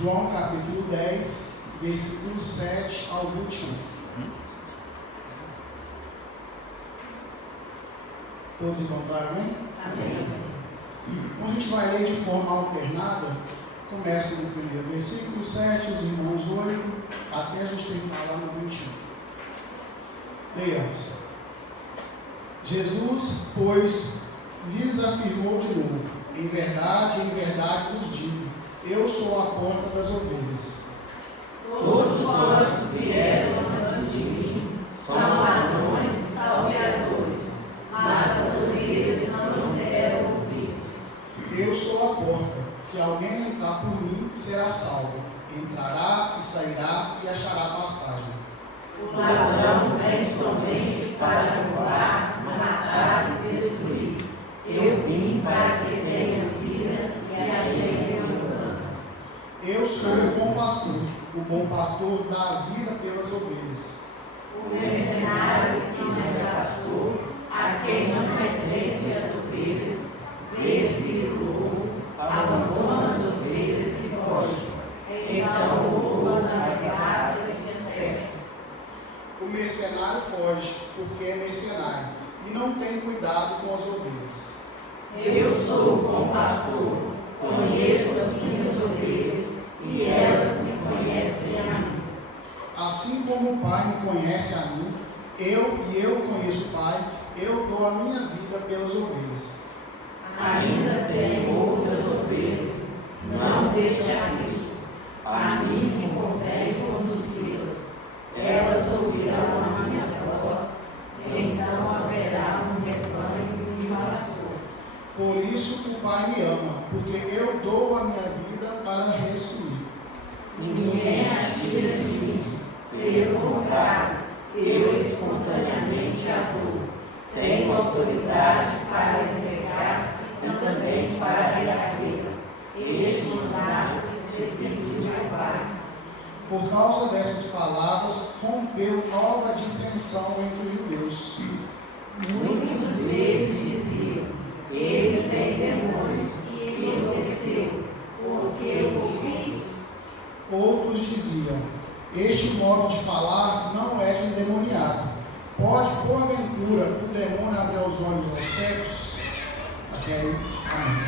João capítulo 10, versículo 7 ao 21. Todos encontraram, hein? Amém. Então a gente vai ler de forma alternada. Começa no primeiro versículo 7, os irmãos 8, até a gente terminar lá no 21. Leiamos. Jesus, pois, lhes afirmou de novo: em verdade vos digo, eu sou a porta das ovelhas. Todos quantos vieram antes de mim são ladrões e salteadores, mas as ovelhas não deram ouvido. Eu sou a porta. Se alguém entrar por mim, será salvo. Entrará e sairá e achará pastagem. O ladrão vem somente para roubar, matar e destruir. Eu vim para que tenha vida e a tenha em abundância. Eu sou o bom pastor. O bom pastor dá a vida pelas ovelhas. O mercenário que não é pastor, a quem não pertence as ovelhas, vê vir o lobo, abandona as ovelhas e foge. Então o lobo as arrebata e dispersa. O mercenário foge, porque é mercenário, e não tem cuidado com as ovelhas. Eu sou o bom pastor, conheço as minhas ovelhas, e elas me conhecem a mim. Assim como o Pai me conhece a mim, eu conheço o Pai, eu dou a minha vida pelas ovelhas. Ainda tenho outras ovelhas, não deixar isso. A mim me convém conduzi-las. Elas ouvirão a minha voz, então haverá um rebanho e um pastor. Por isso o Pai me ama, porque eu dou a minha vida para restituir. Ninguém a tira de mim, pelo contrário, eu espontaneamente a dou. Tenho autoridade para entregar e também para reaver. Este mandato recebi de meu Pai. Por causa dessas palavras, rompeu nova dissensão entre os judeus. Muitas vezes diziam: ele tem demônios e enlouqueceu, porque o fiz. Outros diziam: este modo de falar não é de endemoniado. Pode, porventura, um demônio abrir os olhos aos cegos? Até aí, amém.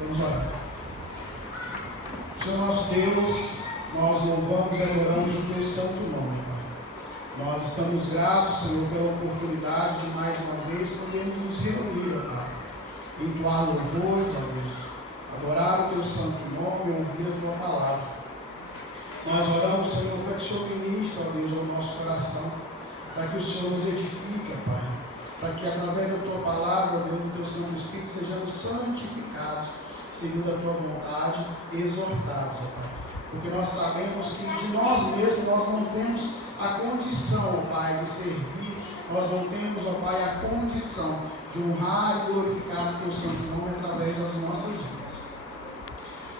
Vamos orar. Senhor nosso Deus, nós louvamos e adoramos o teu santo nome, Pai. Nós estamos gratos, Senhor, pela oportunidade de mais uma vez podermos nos reunir, ó Pai, entoar louvores, ó Deus, adorar o teu santo nome e ouvir a tua palavra. Nós oramos, Senhor, para que o Senhor ministre, ó Deus, ao nosso coração, para que o Senhor nos edifique, Pai, para que através da tua palavra, ó Deus, do teu Santo Espírito, sejamos santificados, segundo a tua vontade, exortados, ó Pai. Porque nós sabemos que de nós mesmos nós não temos a condição, ó Pai, de servir, nós não temos, ó Pai, a condição de honrar e glorificar o teu santo nome através das nossas vidas.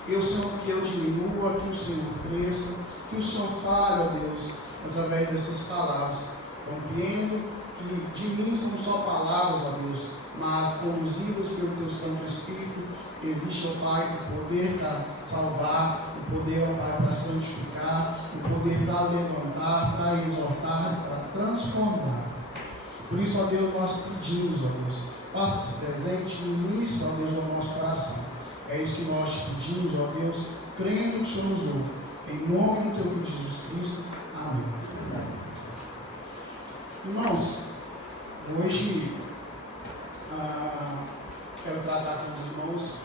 Eu, Senhor, que eu diminua, que o Senhor cresça, que o Senhor fale, ó Deus, através dessas palavras. Compreendo que de mim são só palavras, ó Deus, mas conduzidas pelo teu Santo Espírito, existe, ó Pai, o poder para salvar, o poder, ó Pai, para santificar, o poder para levantar, para exortar, para transformar. Por isso, ó Deus, nós pedimos, ó Deus, faça-se presente no início, ó Deus, ao nosso coração. É isso que nós te pedimos, ó Deus, crendo que o Senhor nos ouve. Em nome do teu Filho Jesus Cristo. Amém. Irmãos, hoje quero tratar com os irmãos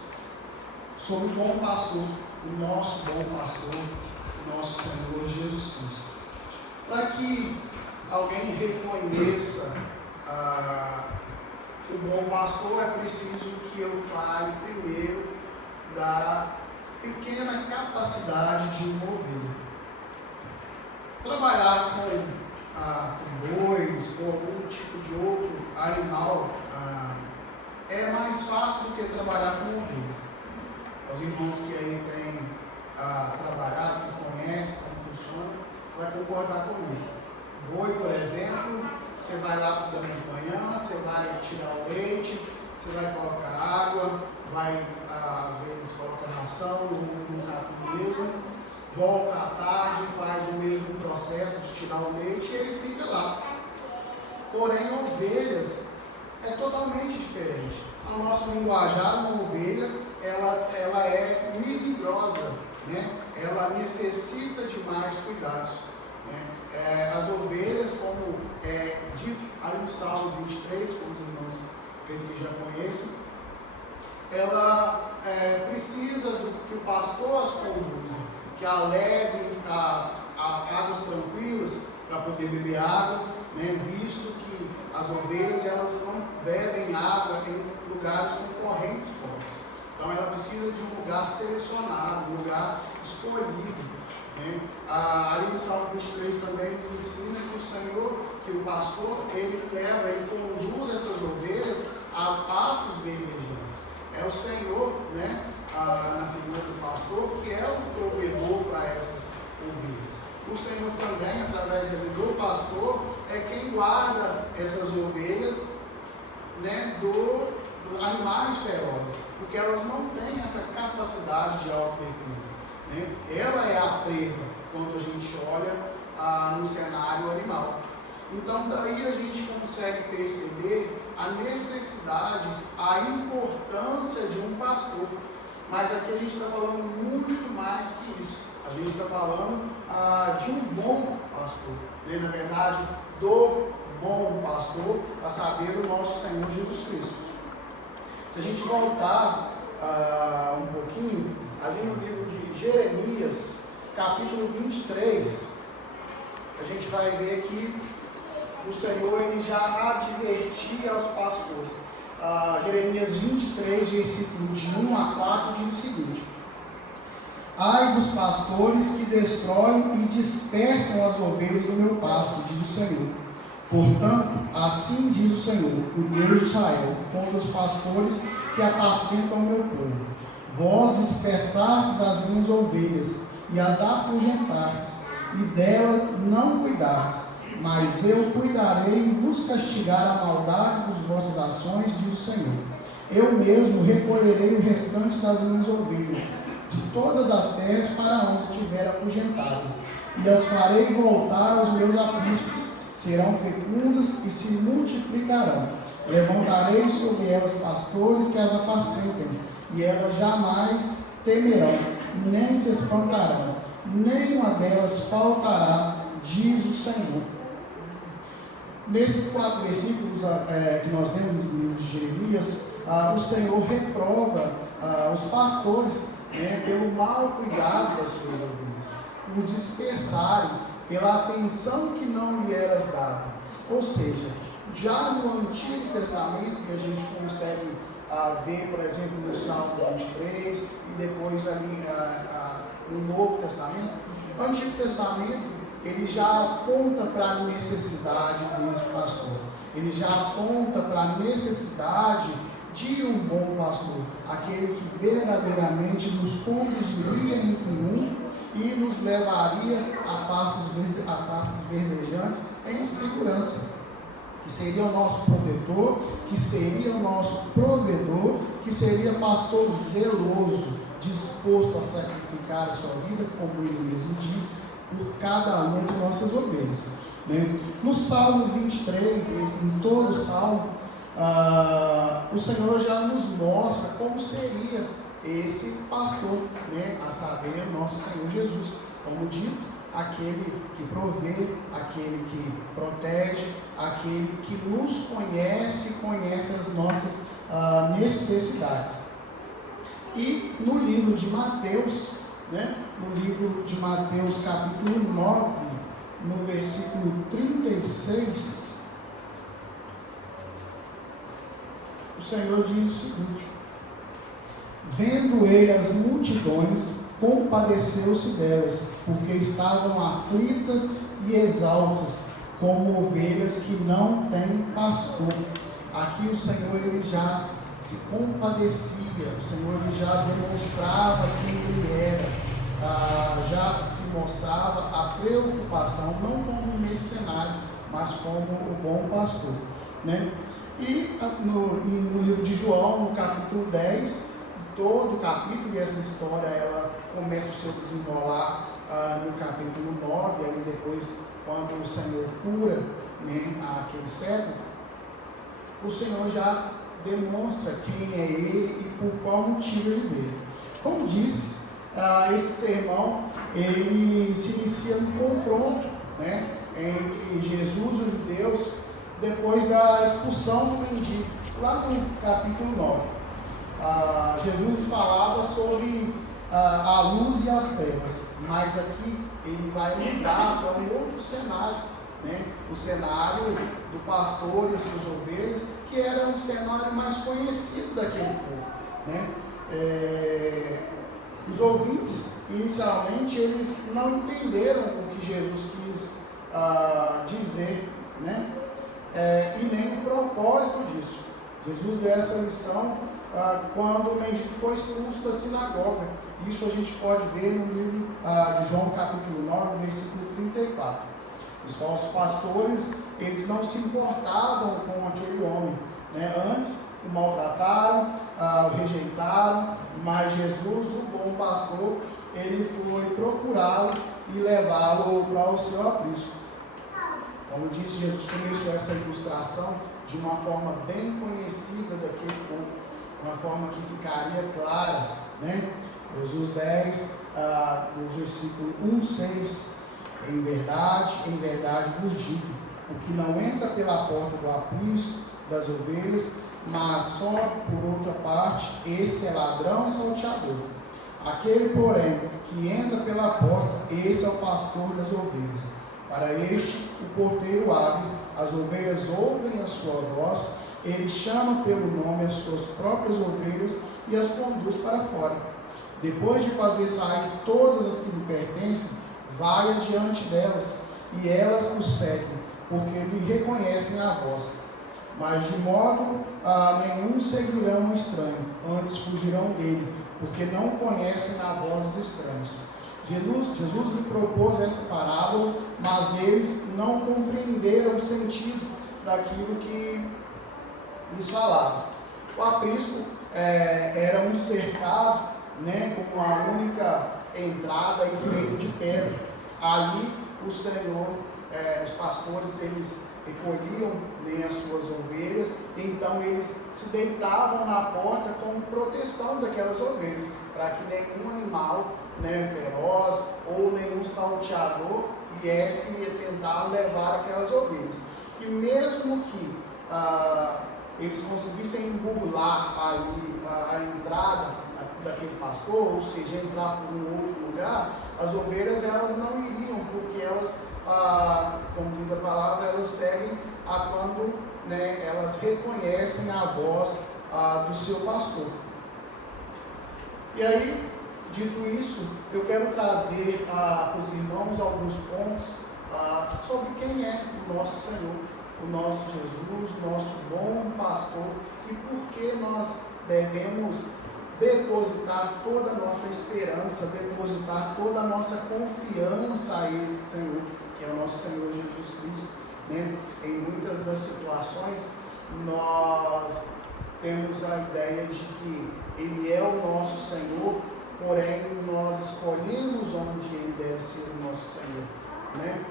sobre o bom pastor, o nosso bom pastor, o nosso Senhor Jesus Cristo. Para que alguém reconheça o bom pastor, é preciso que eu fale primeiro da pequena capacidade de uma ovelha. Trabalhar com bois ou algum tipo de outro animal é mais fácil do que trabalhar com ovelhas. Os irmãos que aí têm trabalhado, que conhecem como funciona, vai concordar comigo. Boi, por exemplo, você vai lá para o de manhã, você vai tirar o leite, você vai colocar água, vai às vezes colocar ração no capim cedo, volta à tarde, faz o mesmo processo de tirar o leite e ele fica lá. Porém, ovelhas é totalmente diferente. No nosso linguajar, uma ovelha, ela é melindrosa, né? Ela necessita de mais cuidados. Né? As ovelhas, como é dito ali no Salmo 23, como os irmãos que já conhecem, ela precisa que o pastor as conduza, que a leve a águas tranquilas para poder beber água, né? Visto que as ovelhas elas não bebem água em lugares com correntes fortes. Então ela precisa de um lugar selecionado, um lugar escolhido. Né? Ali no Salmo 23 também nos ensina que o Senhor, que o pastor, ele conduz essas ovelhas a pastos verdejantes. É o Senhor, né, na figura do pastor, que é o provedor para essas ovelhas. O Senhor também, através do pastor, é quem guarda essas ovelhas, né, dos animais ferozes, porque elas não têm essa capacidade de autodefesa. Né? Ela é a presa quando a gente olha no cenário animal. Então, daí a gente consegue perceber a necessidade, a importância de um pastor. Mas aqui a gente está falando muito mais que isso. A gente está falando de um bom pastor. Né? Na verdade, do bom pastor, a saber, o nosso Senhor Jesus Cristo. Se a gente voltar um pouquinho, ali no livro de Jeremias, capítulo 23, a gente vai ver que o Senhor ele já advertia aos pastores. Jeremias 23, versículo de 1 a 4, diz o seguinte: ai dos pastores que destroem e dispersam as ovelhas do meu pasto, diz o Senhor. Portanto, assim diz o Senhor, o Deus de Israel, contra os pastores que apacentam o meu povo. Vós dispersastes as minhas ovelhas e as afugentastes, e delas não cuidastes. Mas eu cuidarei em vos castigar a maldade das vossas ações, diz o Senhor. Eu mesmo recolherei o restante das minhas ovelhas, de todas as terras para onde estiver afugentado, e as farei voltar aos meus apriscos. Serão fecundas e se multiplicarão. Levantarei sobre elas pastores que as apacentem, e elas jamais temerão, nem se espantarão, nenhuma delas faltará, diz o Senhor. Nesses 4 versículos que nós temos no livro de Jeremias, o Senhor reprova os pastores, né, pelo mau cuidado das suas ovelhas, por dispersarem, pela atenção que não lhe era dada. Ou seja, já no Antigo Testamento, que a gente consegue ver, por exemplo, no Salmo 23 e depois ali no Novo Testamento, o Antigo Testamento ele já aponta para a necessidade desse pastor, ele já aponta para a necessidade de um bom pastor, aquele que verdadeiramente nos conduziria em triunfo e nos levaria a pastos verdejantes em segurança, que seria o nosso protetor, que seria o nosso provedor, que seria pastor zeloso, disposto a sacrificar a sua vida, como ele mesmo disse, por cada uma de nossas ovelhas. Né? No Salmo 23, em todo o Salmo, o Senhor já nos mostra como seria esse pastor, né? A saber, nosso Senhor Jesus. Como dito, aquele que provê, aquele que protege, aquele que nos conhece as nossas necessidades. E no livro de Mateus, né? No livro de Mateus, capítulo 9, no versículo 36, o Senhor diz o seguinte: vendo ele as multidões, compadeceu-se delas, porque estavam aflitas e exaustas, como ovelhas que não têm pastor. Aqui o Senhor ele já se compadecia, o Senhor ele já demonstrava quem ele era, já se mostrava a preocupação, não como um mercenário, mas como o bom pastor. Né? E no livro de João, no capítulo 10, todo o capítulo, e essa história ela começa o seu desenrolar no capítulo 9, aí depois, quando o Senhor cura, né, aquele cego, o Senhor já demonstra quem é Ele e por qual motivo Ele veio. Como disse, esse sermão ele se inicia no confronto, né, entre Jesus e os judeus depois da expulsão do mendigo, lá no capítulo 9. Jesus falava sobre a luz e as trevas, mas aqui ele vai mudar para um outro cenário, né? O cenário do pastor e as suas ovelhas, que era um cenário mais conhecido daquele povo, né? Os ouvintes, inicialmente, eles não entenderam o que Jesus quis dizer, né? E nem o propósito disso. Jesus deu essa lição quando o mendigo foi expulso da sinagoga. Isso a gente pode ver no livro de João capítulo 9, versículo 34. Os falsos pastores, eles não se importavam com aquele homem, né? Antes o maltrataram, o rejeitaram, mas Jesus, o bom pastor, ele foi procurá-lo e levá-lo para o seu aprisco. Como disse, Jesus começou essa ilustração de uma forma bem conhecida daquele povo, uma forma que ficaria clara, né? Jesus 10, no versículo 1, 6, em verdade vos digo, o que não entra pela porta do aprisco das ovelhas, mas só por outra parte, esse é ladrão e salteador. Aquele, porém, que entra pela porta, esse é o pastor das ovelhas. Para este, o porteiro abre, as ovelhas ouvem a sua voz, ele chama pelo nome as suas próprias ovelhas e as conduz para fora. Depois de fazer sair todas as que lhe pertencem, vai adiante delas, e elas o seguem, porque lhe reconhecem a voz. Mas de modo nenhum seguirão o estranho, antes fugirão dele, porque não conhecem a voz dos estranhos. Jesus lhe propôs essa parábola, mas eles não compreenderam o sentido daquilo que lhes falava. O aprisco era um cercado, né, com uma única entrada e feito de pedra. Ali o Senhor, os pastores, eles recolhiam, né, as suas ovelhas, então eles se deitavam na porta como proteção daquelas ovelhas, para que nenhum animal, né, feroz ou nenhum salteador viesse tentar levar aquelas ovelhas. E mesmo que eles conseguissem burlar ali a entrada daquele pastor, ou seja, entrar por um outro lugar, as ovelhas elas não iriam, porque elas, como diz a palavra, elas seguem quando, né, elas reconhecem a voz do seu pastor. E aí, dito isso, eu quero trazer para os irmãos alguns pontos sobre quem é o nosso Senhor, o nosso Jesus, o nosso bom pastor, e por que nós devemos depositar toda a nossa esperança, depositar toda a nossa confiança a esse Senhor, que é o nosso Senhor Jesus Cristo, né? Em muitas das situações, nós temos a ideia de que Ele é o nosso Senhor, porém nós escolhemos onde Ele deve ser o nosso Senhor, né?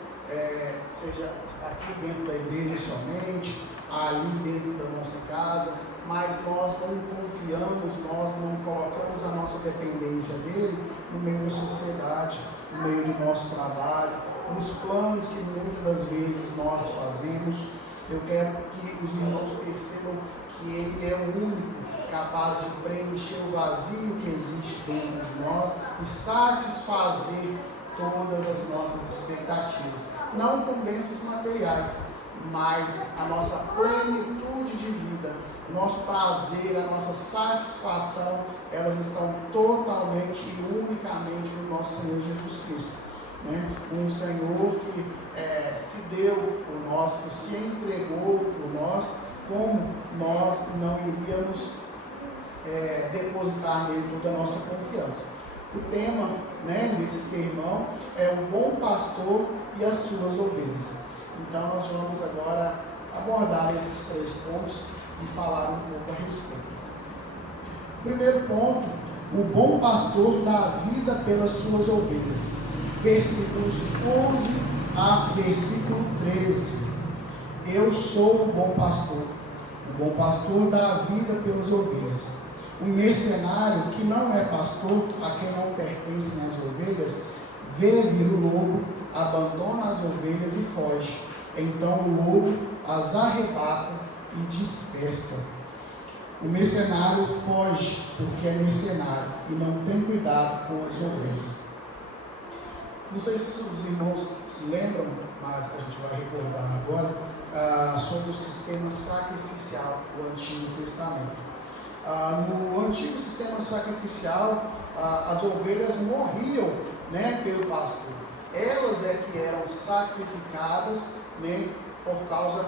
Seja aqui dentro da igreja somente, ali dentro da nossa casa, mas nós não confiamos, nós não colocamos a nossa dependência dele no meio da sociedade, no meio do nosso trabalho, nos planos que muitas das vezes nós fazemos. Eu quero que os irmãos percebam que ele é o único capaz de preencher o vazio que existe dentro de nós e satisfazer todas as nossas expectativas, não com bênçãos materiais, mas a nossa plenitude de vida, nosso prazer, a nossa satisfação, elas estão totalmente e unicamente no nosso Senhor Jesus Cristo, né? Um Senhor que se deu por nós, que se entregou por nós, como nós não iríamos depositar nele toda a nossa confiança. O tema, né, desse sermão é o bom pastor e as suas ovelhas. Então nós vamos agora abordar esses 3 pontos e falar um pouco a respeito. Primeiro ponto, o bom pastor dá a vida pelas suas ovelhas. Versículos 11 a versículo 13. Eu sou o bom pastor. O bom pastor dá a vida pelas ovelhas. O mercenário, que não é pastor, a quem não pertencem as ovelhas, vê vir o lobo, abandona as ovelhas e foge. Então o lobo as arrebata e dispersa. O mercenário foge porque é mercenário e não tem cuidado com as ovelhas. Não sei se os irmãos se lembram, mas a gente vai recordar agora, sobre o sistema sacrificial do Antigo Testamento. No antigo sistema sacrificial, as ovelhas morriam, né, pelo pastor. Elas é que eram sacrificadas, né, por causa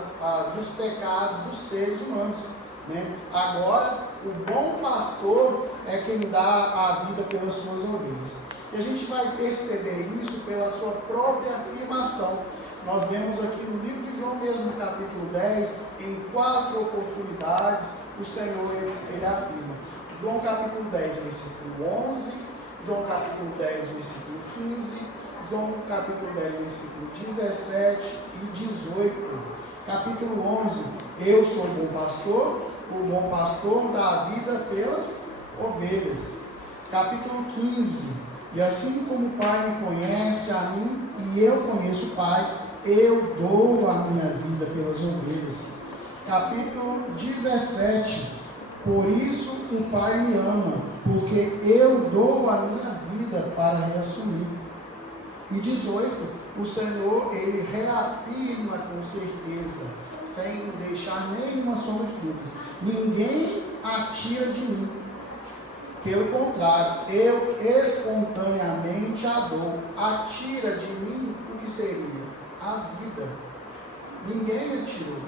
dos pecados dos seres humanos, né? Agora, o bom pastor é quem dá a vida pelas suas ovelhas. E a gente vai perceber isso pela sua própria afirmação. Nós vemos aqui no livro de João mesmo, no capítulo 10, em 4 oportunidades, o Senhor ele afirma. João capítulo 10, versículo 11, João capítulo 10, versículo 15, João capítulo 10, versículo 17 e 18. Capítulo 11, eu sou o bom pastor dá a vida pelas ovelhas. Capítulo 15, e assim como o Pai me conhece a mim e eu conheço o Pai, eu dou a minha vida pelas ovelhas. Capítulo 17, por isso o Pai me ama, porque eu dou a minha vida para reassumir. E 18, o Senhor, ele reafirma com certeza, sem deixar nenhuma sombra de dúvidas: ninguém atira de mim. Pelo contrário, eu espontaneamente a dou. Atira de mim o que seria? A vida. Ninguém atirou.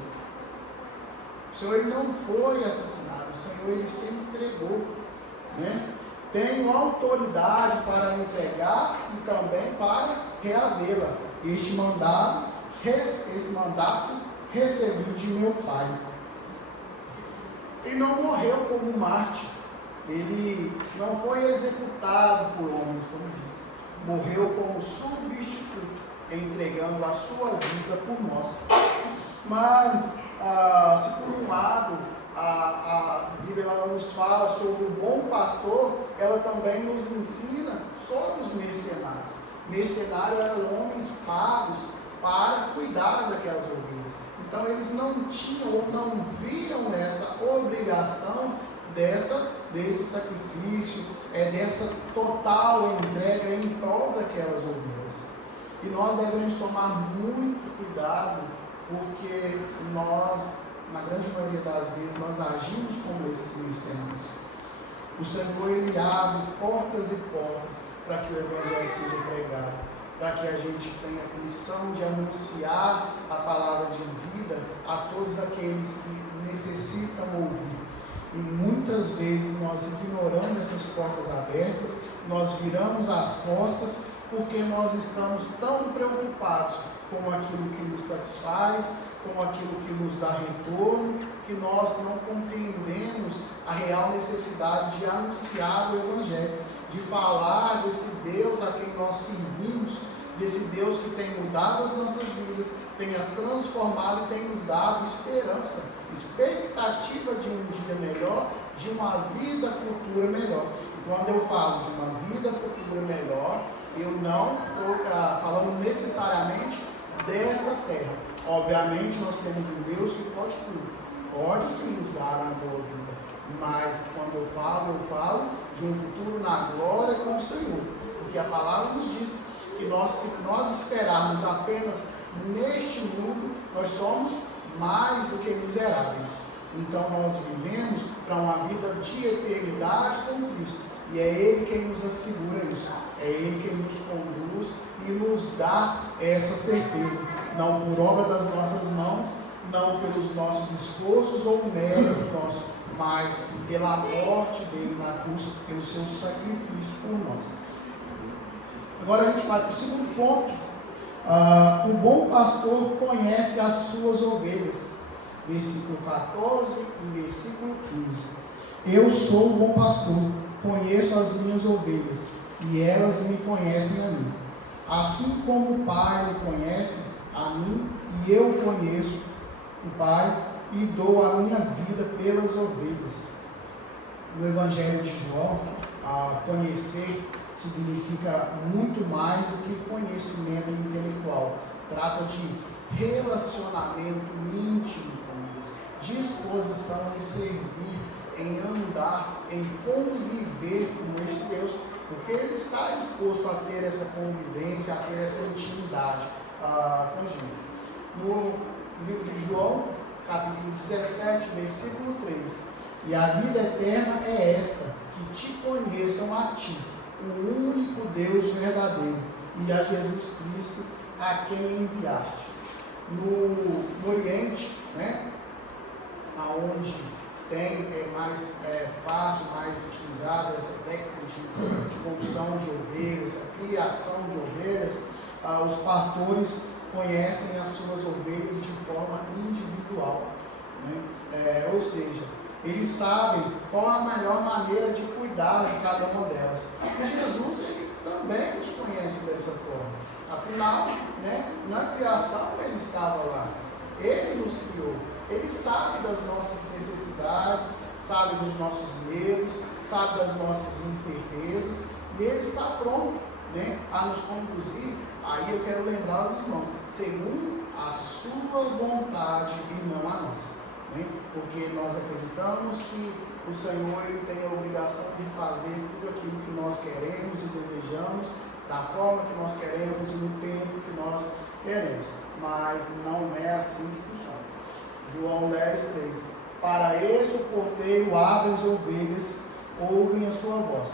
O Senhor ele não foi assassinado, o Senhor ele se entregou, né? Tenho autoridade para entregar e também para reavê-la. Esse mandato recebi de meu Pai. Ele não morreu como um mártir. Ele não foi executado por homens, como disse. Morreu como substituto, entregando a sua vida por nós. Mas, se por um lado a Bíblia nos fala sobre o bom pastor, ela também nos ensina sobre os mercenários. Mercenários eram homens pagos para cuidar daquelas ovelhas. Então eles não tinham ou não viam essa obrigação desse sacrifício, dessa total entrega em prol daquelas ovelhas. E nós devemos tomar muito cuidado, porque nós, na grande maioria das vezes, nós agimos como esses mercenários. O Senhor, ele abre portas e portas para que o Evangelho seja pregado, para que a gente tenha a missão de anunciar a palavra de vida a todos aqueles que necessitam ouvir. E muitas vezes nós ignoramos essas portas abertas, nós viramos as costas, porque nós estamos tão preocupados com aquilo que nos satisfaz, com aquilo que nos dá retorno, que nós não compreendemos a real necessidade de anunciar o Evangelho, de falar desse Deus a quem nós servimos, desse Deus que tem mudado as nossas vidas, tem a transformado e tem nos dado esperança, expectativa de um dia melhor, de uma vida futura melhor. E quando eu falo de uma vida futura melhor, eu não estou falando necessariamente dessa terra. Obviamente nós temos um Deus que pode tudo, pode sim nos dar uma boa vida, mas quando eu falo de um futuro na glória com o Senhor, porque a palavra nos diz que se nós esperarmos apenas neste mundo, nós somos mais do que miseráveis. Então nós vivemos para uma vida de eternidade com Cristo, e é Ele quem nos assegura isso, é Ele quem nos conduz e nos dá essa certeza, não por obra das nossas mãos, não pelos nossos esforços ou mérito nosso, mas pela morte dele na cruz, pelo seu sacrifício por nós. Agora a gente vai para o segundo ponto. O bom pastor conhece as suas ovelhas, versículo 14 e versículo 15. Eu sou o bom pastor, conheço as minhas ovelhas, e elas me conhecem a mim. Assim como o Pai me conhece a mim, e eu conheço o Pai, e dou a minha vida pelas ovelhas. No Evangelho de João, conhecer significa muito mais do que conhecimento intelectual. Trata de relacionamento íntimo com Deus, disposição em servir, em andar, em conviver com este Deus, porque Ele está disposto a ter essa convivência, a ter essa intimidade contínua. No livro de João, capítulo 17, versículo 3: E a vida eterna é esta, que te conheçam a ti, o único Deus verdadeiro, e a Jesus Cristo, a quem enviaste. No Oriente, né, aonde é mais fácil, mais utilizada essa técnica de condução de ovelhas, a criação de ovelhas, os pastores conhecem as suas ovelhas de forma individual, né? Ou seja, eles sabem qual a melhor maneira de cuidar de cada uma delas. E Jesus, ele também nos conhece dessa forma. Afinal, né, na criação ele estava lá. Ele nos criou. Ele sabe das nossas necessidades, sabe dos nossos medos, sabe das nossas incertezas, e Ele está pronto, né, a nos conduzir. Aí eu quero lembrar os irmãos, segundo a sua vontade e não a nossa, né? Porque nós acreditamos que o Senhor Ele tem a obrigação de fazer tudo aquilo que nós queremos e desejamos, da forma que nós queremos e no tempo que nós queremos, mas não é assim que funciona. João 10:3: Para esse o porteiro abre as ovelhas, ouvem a sua voz.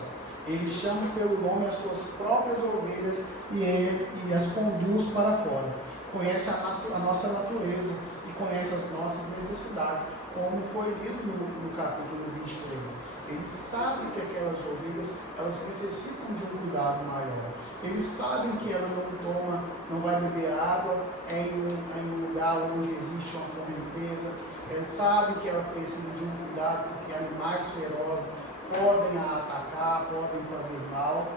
Ele chama pelo nome as suas próprias ovelhas e as conduz para fora. Conhece a nossa natureza e conhece as nossas necessidades, como foi lido no capítulo 23. Ele sabe que aquelas ovelhas, elas necessitam de um cuidado maior. Eles sabem que ela não vai beber água em um lugar onde existe uma correnteza. Eles sabem que ela precisa de um cuidado, porque animais ferozes podem a atacar, podem fazer mal.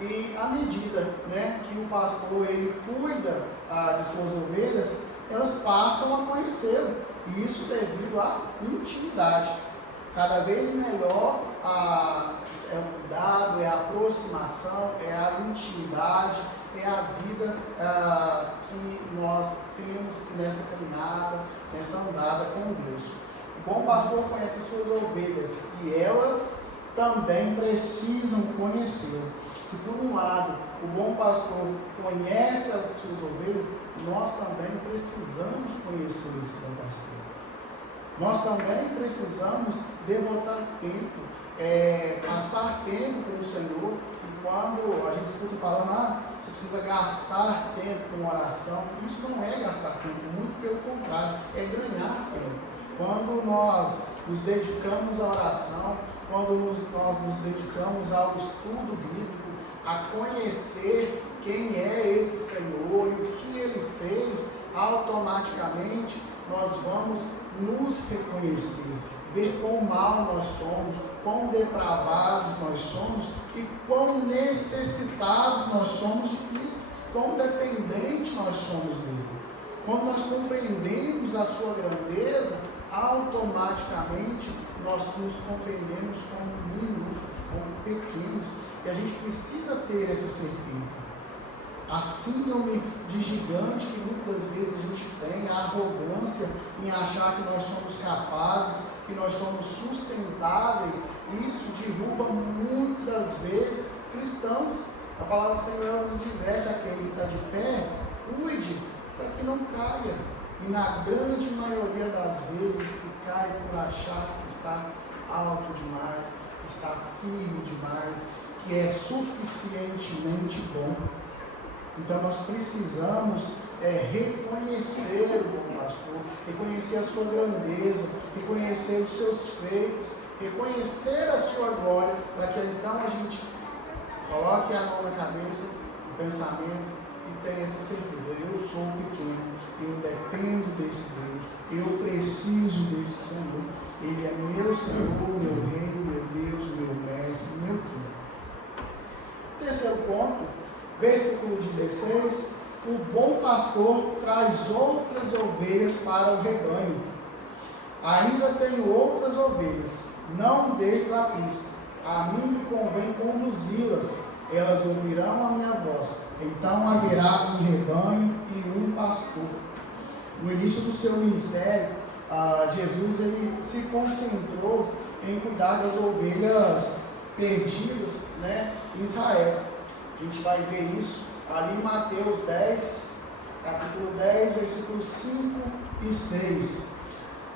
E à medida, né, que o pastor ele cuida de suas ovelhas, elas passam a conhecê-lo. E isso devido à intimidade. Cada vez melhor é o cuidado, é a aproximação, é a intimidade, é a vida que nós temos nessa caminhada, nessa andada com Deus. O bom pastor conhece as suas ovelhas e elas também precisam conhecê-lo. Se por um lado o bom pastor conhece as suas ovelhas, nós também precisamos conhecer esse bom pastor. Nós também precisamos devotar tempo, passar tempo com o Senhor. E quando a gente escuta falando, você precisa gastar tempo com oração, isso não é gastar tempo, muito pelo contrário, é ganhar tempo. Quando nós nos dedicamos à oração, quando nós nos dedicamos ao estudo bíblico, a conhecer quem é esse Senhor e o que Ele fez, automaticamente nós vamos nos reconhecer, ver quão mal nós somos, quão depravados nós somos e quão necessitados nós somos de Cristo, quão dependentes nós somos dele. Quando nós compreendemos a sua grandeza, automaticamente nós nos compreendemos como minúsculos, como pequenos, e a gente precisa ter essa certeza. A síndrome de gigante que muitas vezes a gente tem, a arrogância em achar que nós somos capazes, que nós somos sustentáveis, isso derruba muitas vezes cristãos. A palavra do Senhor nos diverte, aquele que está de pé, cuide para que não caia. E na grande maioria das vezes se cai por achar que está alto demais, que está firme demais, que é suficientemente bom. Então nós precisamos reconhecer o bom pastor, reconhecer a sua grandeza, reconhecer os seus feitos, reconhecer a sua glória, para que então a gente coloque a mão na cabeça, o pensamento e tenha essa certeza: eu sou pequeno, eu dependo desse Deus, eu preciso desse Senhor. Ele é meu Senhor, meu Rei, meu Deus, meu Mestre, meu tudo. Terceiro ponto, versículo 16: o bom pastor traz outras ovelhas para o rebanho. Ainda tenho outras ovelhas, não deixes aprisco. A mim me convém conduzi-las, elas ouvirão a minha voz. Então haverá um rebanho e um pastor. No início do seu ministério, Jesus ele se concentrou em cuidar das ovelhas perdidas, né, em Israel. A gente vai ver isso ali em Mateus 10, capítulo 10, versículos 5 e 6.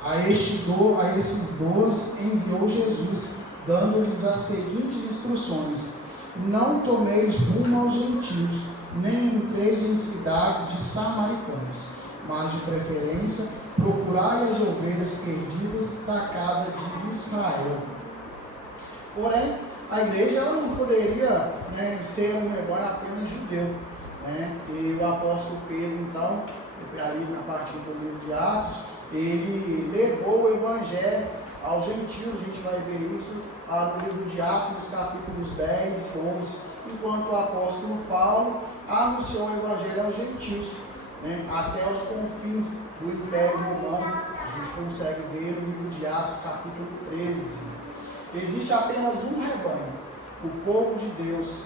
A esses 12 enviou Jesus, dando-lhes as seguintes instruções: não tomeis rumo aos gentios, nem entreis em cidade de samaritanos, mas de preferência procurai as ovelhas perdidas da casa de Israel. Porém, a igreja ela não poderia, né, ser um rebanho apenas judeu, né? E o apóstolo Pedro, então, ali na parte do livro de Atos, ele levou o evangelho aos gentios. A gente vai ver isso no livro de Atos, capítulos 10, 11, enquanto o apóstolo Paulo anunciou o evangelho aos gentios, né, até os confins do Império Romano. A gente consegue ver no livro de Atos, capítulo 13. Existe apenas um rebanho, o povo de Deus,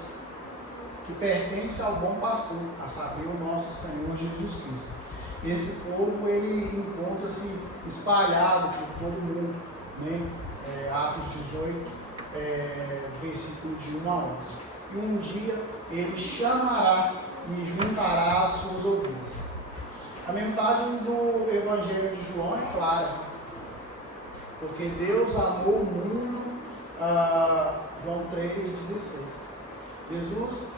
que pertence ao bom pastor, a saber, o nosso Senhor Jesus Cristo. Esse povo, ele encontra-se espalhado por todo mundo, né? Atos 18, versículo de 1 a 11. E um dia ele chamará e juntará as suas ovelhas. A mensagem do Evangelho de João é clara, porque Deus amou o mundo, João 3,16. Jesus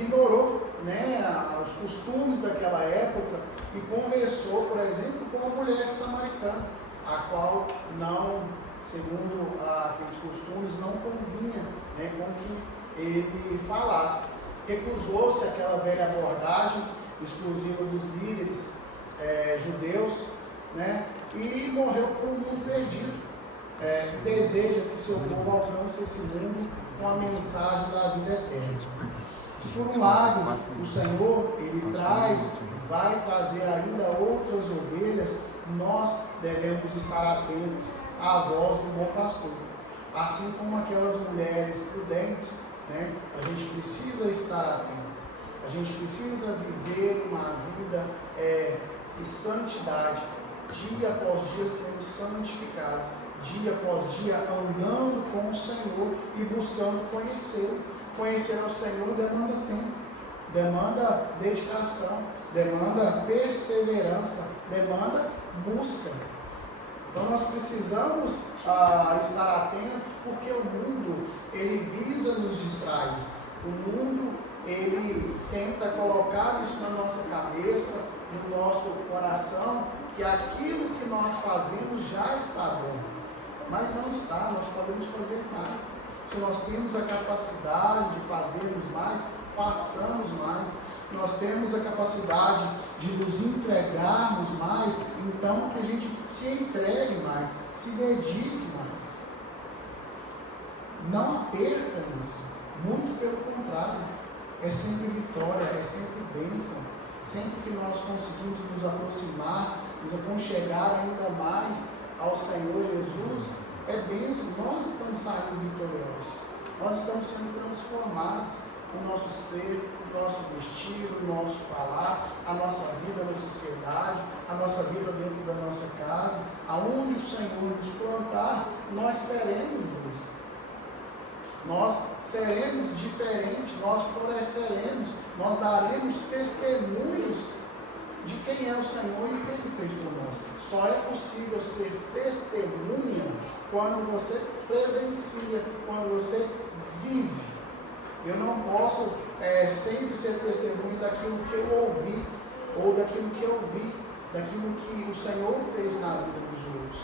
ignorou, né, os costumes daquela época e conversou, por exemplo, com a mulher samaritana, a qual não, segundo aqueles costumes, não convinha, né, com que ele falasse. Recusou-se aquela velha abordagem exclusiva dos líderes judeus, né, e morreu por um mundo perdido. Deseja que seu povo alcance esse mundo com a mensagem da vida eterna. Se por um lado o Senhor ele vai trazer ainda outras ovelhas, nós devemos estar atentos à voz do bom pastor. Assim como aquelas mulheres prudentes, né, a gente precisa estar atento. A gente precisa viver uma vida de santidade, dia após dia sendo santificados, dia após dia andando com o Senhor e buscando conhecê-lo. Conhecer ao Senhor demanda tempo, demanda dedicação, demanda perseverança, demanda busca. Então nós precisamos estar atentos, porque o mundo ele visa nos distrair. O mundo ele tenta colocar isso na nossa cabeça, no nosso coração, que aquilo que nós fazemos já está bom. Mas não está, nós podemos fazer mais. Se nós temos a capacidade de fazermos mais, façamos mais. Nós temos a capacidade de nos entregarmos mais, então que a gente se entregue mais, se dedique mais. Não perca isso, muito pelo contrário. É sempre vitória, é sempre bênção. Sempre que nós conseguimos nos aproximar, nos aconchegar ainda mais ao Senhor Jesus, é bênção. Nós estamos saindo vitoriosos, nós estamos sendo transformados no nosso ser, no nosso vestir, no nosso falar, a nossa vida na sociedade, a nossa vida dentro da nossa casa. Aonde o Senhor nos plantar, nós seremos luz. Nós seremos diferentes, nós floresceremos, nós daremos testemunhos de quem é o Senhor e o que Ele fez por nós. Só é possível ser testemunha quando você presencia, quando você vive. Eu não posso sempre ser testemunha daquilo que eu ouvi, ou daquilo que eu vi, daquilo que o Senhor fez na vida dos outros.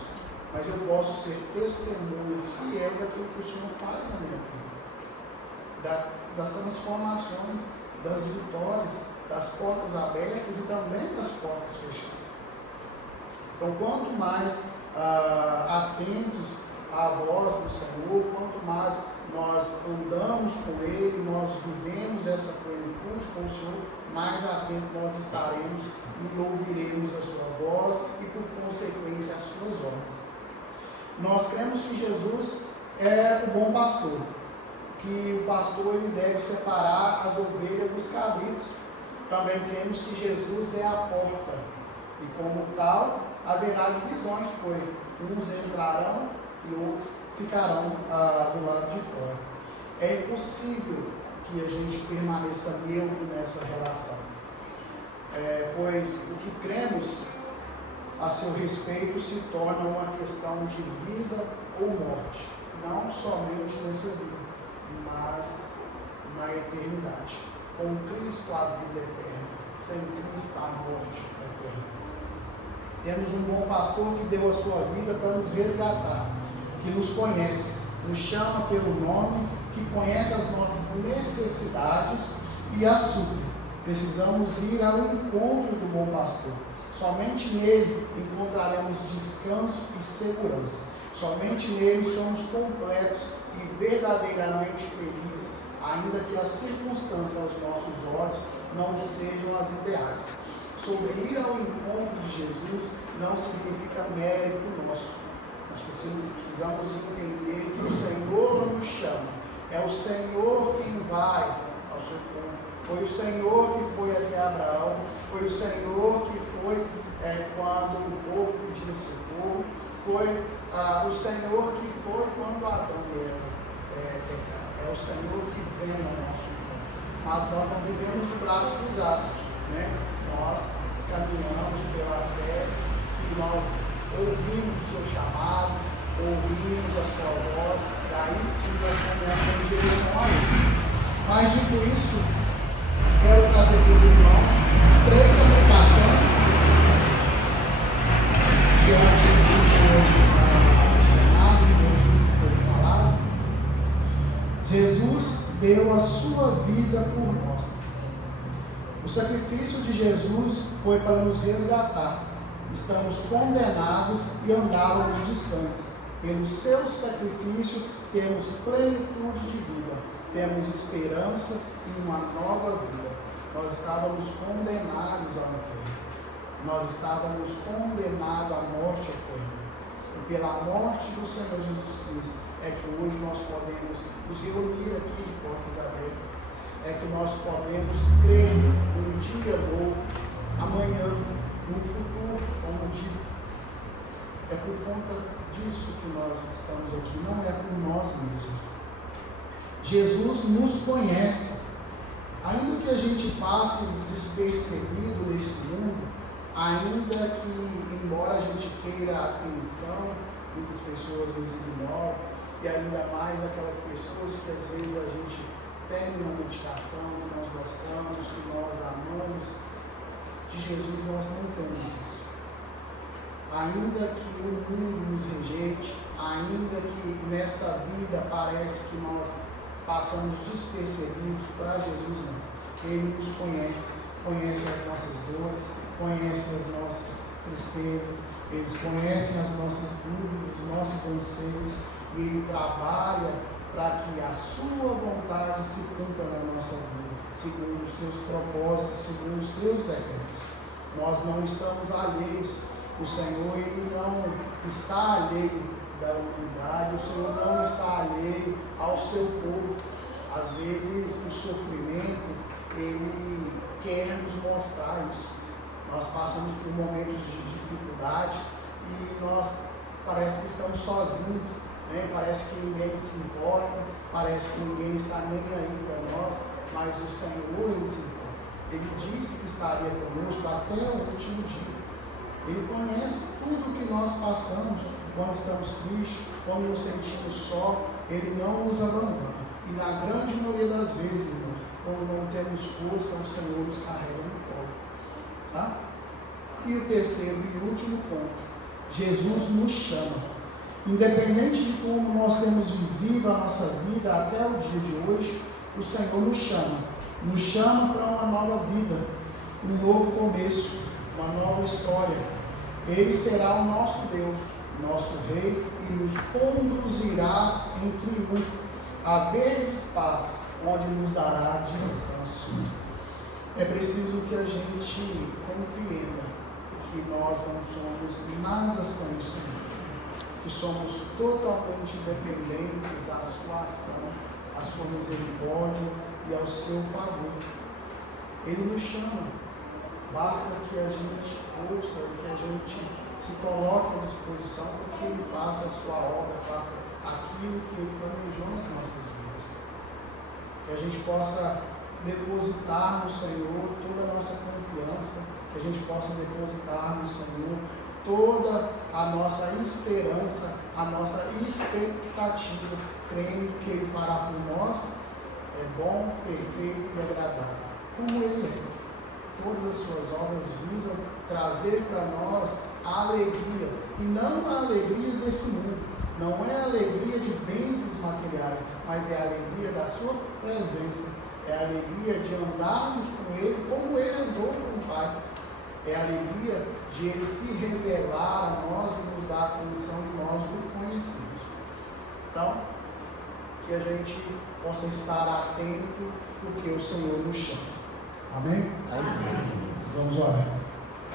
Mas eu posso ser testemunha fiel daquilo que o Senhor faz na minha vida. Das transformações, das vitórias, das portas abertas e também das portas fechadas. Então, quanto mais atentos à voz do Senhor, quanto mais nós andamos com Ele, nós vivemos essa plenitude com o Senhor, mais atento nós estaremos e ouviremos a sua voz e, por consequência, as suas ordens. Nós cremos que Jesus é o bom pastor, que o pastor ele deve separar as ovelhas dos cabritos. Também cremos que Jesus é a porta e, como tal, haverá divisões, pois uns entrarão e outros ficarão do lado de fora. É impossível que a gente permaneça neutro nessa relação, pois o que cremos a seu respeito se torna uma questão de vida ou morte, não somente nessa vida, mas na eternidade. Com Cristo a vida eterna, sem Cristo a morte eterna. Temos um bom pastor que deu a sua vida para nos resgatar, que nos conhece, nos chama pelo nome, que conhece as nossas necessidades e as supre. Precisamos ir ao encontro do bom pastor. Somente nele encontraremos descanso e segurança. Somente nele somos completos e verdadeiramente felizes, ainda que as circunstâncias aos nossos olhos não sejam as ideais. Sobre ir ao encontro de Jesus não significa mérito nosso. Nós precisamos entender que o Senhor nos chama. É o Senhor quem vai ao seu povo. Foi o Senhor que foi até Abraão. Foi o Senhor que foi quando o povo pediu socorro. Foi o Senhor que foi quando Adão e Eva pecaram. É o Senhor que vem ao nosso encontro. Mas nós não vivemos de braços cruzados, né? Nós caminhamos pela fé, que nós ouvimos o seu chamado, ouvimos a sua voz, e aí sim nós caminhamos em direção a ele. Mas dito isso, quero trazer para os irmãos 3 aplicações diante do que hoje foi falado. Jesus deu a sua vida por nós. O sacrifício de Jesus foi para nos resgatar. Estamos condenados e andávamos distantes. Pelo seu sacrifício temos plenitude de vida, temos esperança e uma nova vida. Nós estávamos condenados ao inferno. Nós estávamos condenados à morte eterna. E pela morte do Senhor Jesus Cristo é que hoje nós podemos nos reunir aqui de portas abertas. É que nós podemos crer num dia novo, amanhã, num futuro, como digo. É por conta disso que nós estamos aqui, não é por nós mesmos. Jesus nos conhece. Ainda que a gente passe despercebido nesse mundo, ainda que, embora a gente queira atenção, muitas pessoas nos ignoram, e ainda mais aquelas pessoas que às vezes a gente tem uma medicação que nós gostamos, que nós amamos. De Jesus nós não temos isso. Ainda que o mundo nos rejeite, ainda que nessa vida parece que nós passamos despercebidos, para Jesus não. Ele nos conhece, conhece as nossas dores, conhece as nossas tristezas, ele conhece as nossas dúvidas, os nossos anseios, e ele trabalha para que a sua vontade se cumpra na nossa vida, segundo os seus propósitos, segundo os seus decretos. Nós não estamos alheios. O Senhor ele não está alheio da humanidade, o Senhor não está alheio ao seu povo. Às vezes o sofrimento, ele quer nos mostrar isso. Nós passamos por momentos de dificuldade e nós parece que estamos sozinhos, né? Parece que ninguém se importa, parece que ninguém está nem aí para nós, mas o Senhor ele se importa. Ele disse que estaria conosco até o último dia. Ele conhece tudo o que nós passamos quando estamos tristes, quando nos sentimos só. Ele não nos abandona. E na grande maioria das vezes, irmão, quando não temos força, o Senhor nos carrega no colo. Tá? E o terceiro e último ponto, Jesus nos chama. Independente de como nós temos vivido a nossa vida até o dia de hoje, o Senhor nos chama para uma nova vida, um novo começo, uma nova história. Ele será o nosso Deus, nosso Rei, e nos conduzirá em triunfo a verdes pastos, onde nos dará descanso. É preciso que a gente compreenda que nós não somos nada sem o Senhor, que somos totalmente dependentes à sua ação, à sua misericórdia e ao seu favor. Ele nos chama, basta que a gente ouça, que a gente se coloque à disposição para que Ele faça a sua obra, faça aquilo que Ele planejou nas nossas vidas. Que a gente possa depositar no Senhor toda a nossa confiança, que a gente possa depositar no Senhor toda a nossa esperança, a nossa expectativa, crendo que Ele fará por nós bom, perfeito e agradável, como Ele é. Todas as suas obras visam trazer para nós a alegria, e não a alegria desse mundo, não é a alegria de bens materiais, mas é a alegria da sua presença, é a alegria de andarmos com Ele como Ele andou com o Pai, é a alegria de Ele se revelar a nós e nos dar a condição de nós o conhecermos. Então, que a gente possa estar atento porque o Senhor nos chama. Amém? Amém. Vamos orar.